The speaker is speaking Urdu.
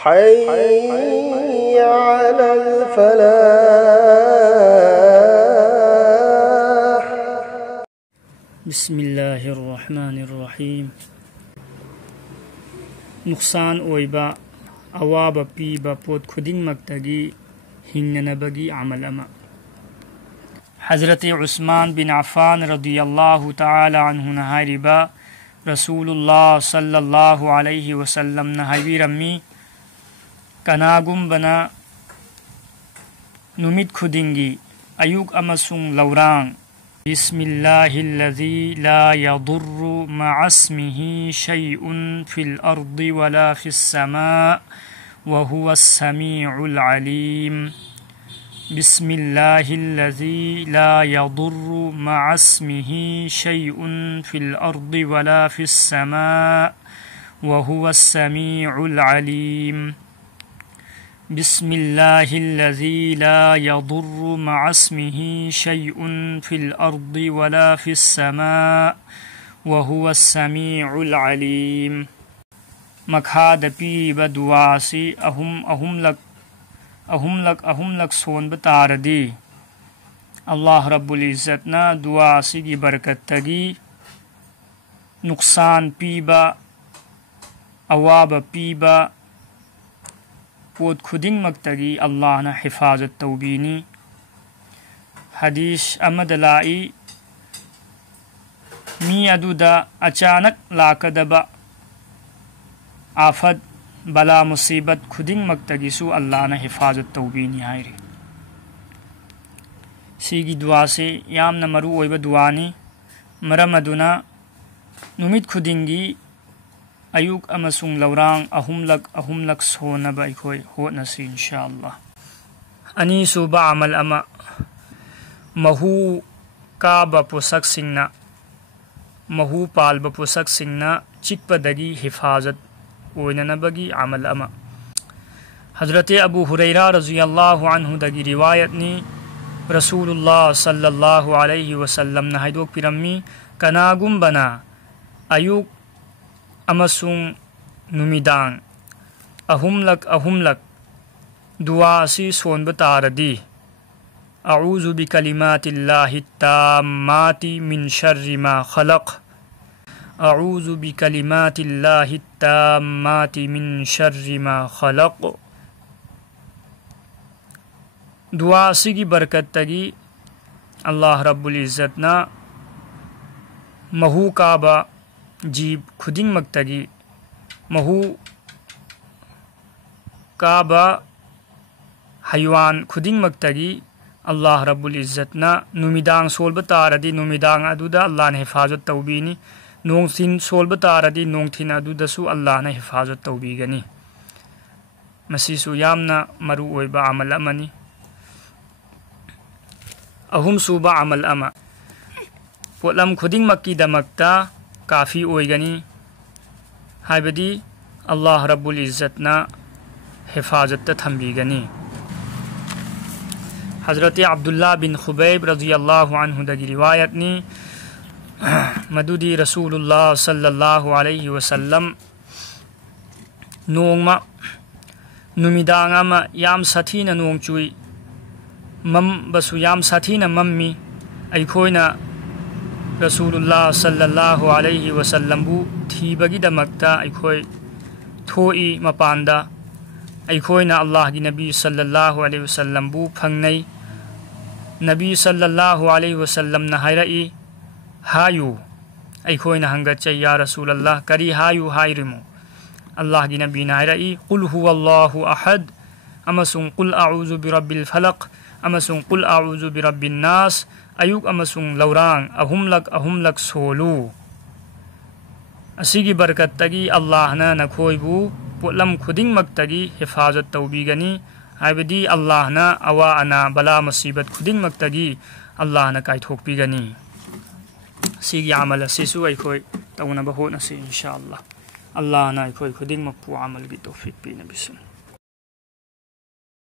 حي على الفلاح. بسم الله الرحمن الرحيم. نقصان أويبا أواب بيبا بود خدين مكتغي هننبغي عمل أما. حضرت عثمان بن عفان رضي الله تعالى عنه نهاربا رسول الله صلى الله عليه وسلم نهاي رمي كناغم بنا نمت خدينجي أيوك أمسون لوران بسم الله الذي لا يضر مع اسمه شيء في الأرض ولا في السماء وهو السميع العليم. بسم الله الذي لا يضر مع اسمه شيء في الأرض ولا في السماء وهو السميع العليم. بسم الله الذي لا يضر مع اسمه شيء في الأرض ولا في السماء وهو السميع العليم. مكاد بي بدواسي أهم لك سون بتاردي الله رب العزتنا دواسي کی برکت تگی نقصان پیبا اواب پیبا بود خدنگ مکتگی اللہ نا حفاظت توبینی. حدیث امد لائی می ادودا اچانک لاکدبا آفت بلا مصیبت خدنگ مکتگی سو اللہ نا حفاظت توبینی آئیری. سیگی دعا سے یام نمرو ویب دعانی مرمدنا نمید خدنگی أيوك أمسون لوران أهم لك سونا بايكوي هو نسي إن شاء الله. أني سوبا عمل أما مهو كابا بوسك سننا مهو بالبا بوسك سننا چك بدگي حفاظت ويننا بگي عمل أما. حضرت أبو هريرة رضي الله عنه دگي روايتني رسول الله صلى الله عليه وسلم نهيدوك برمي كناغم بنا أيوك أمسون نميدان أهم لك دعا سي سون بتاردي أعوذ بكلمات الله التامات من شر ما خلق. أعوذ بكلمات الله التامات من شر ما خلق. دعا سي کی برکت تگی اللہ رب العزتنا مہو کعبہ جیب خدنگ مکتگی مہو کعبہ حیوان خدنگ مکتگی اللہ رب العزتنا نمیدان سول بتاردی نمیدان ادودا اللہ نے حفاظت توبینی. نونگ تھین سول بتاردی نونگ تھین ادودا سو اللہ نے حفاظت توبیگنی. مسیسو یامنا مرو ویبا عمل امنی. أهم سوبا عمل أما ولم خدين مكي دمكتا كافي أويغني هايبدي الله رب العزتنا حفاظت تنبيغني. حضرت عبد الله بن خبيب رضي الله عنه دقي روايتني مدودي رسول الله صلى الله عليه وسلم نوما نميدان أما يام ساتين نوم چوي مم بسو يام ساتين ممي أيكوينا رسول الله صلى الله عليه وسلم بو تيبغي دمكتا أيكوي توئي مپاندا أيكوينا الله دي نبي صلى الله عليه وسلم بو فنگني. نبي صلى الله عليه وسلم نهيرئي هايو أيكوينا هنگچ يا رسول الله كري هايو هايرمو. الله دي نبي نهيرئي قل هو الله أحد أمسون قل أعوذ برب الفلق أمسون قل أعوذ برب الناس أيوك أمسون لوران أهم لك سولو. أسيغي بركت تغي الله نا نكوي بو ولم خدين مكتغي حفاظت توبيغني. هايبدي الله نا أوا أنا بلا مصيبت خدين مكتغي الله نا كاي توك بيغني. سيغي عمل سيسو أيكوي تونا بهو نسي إن شاء الله. الله نا أيكوي خدين مكبو عمل بي توفيق بينا بسن.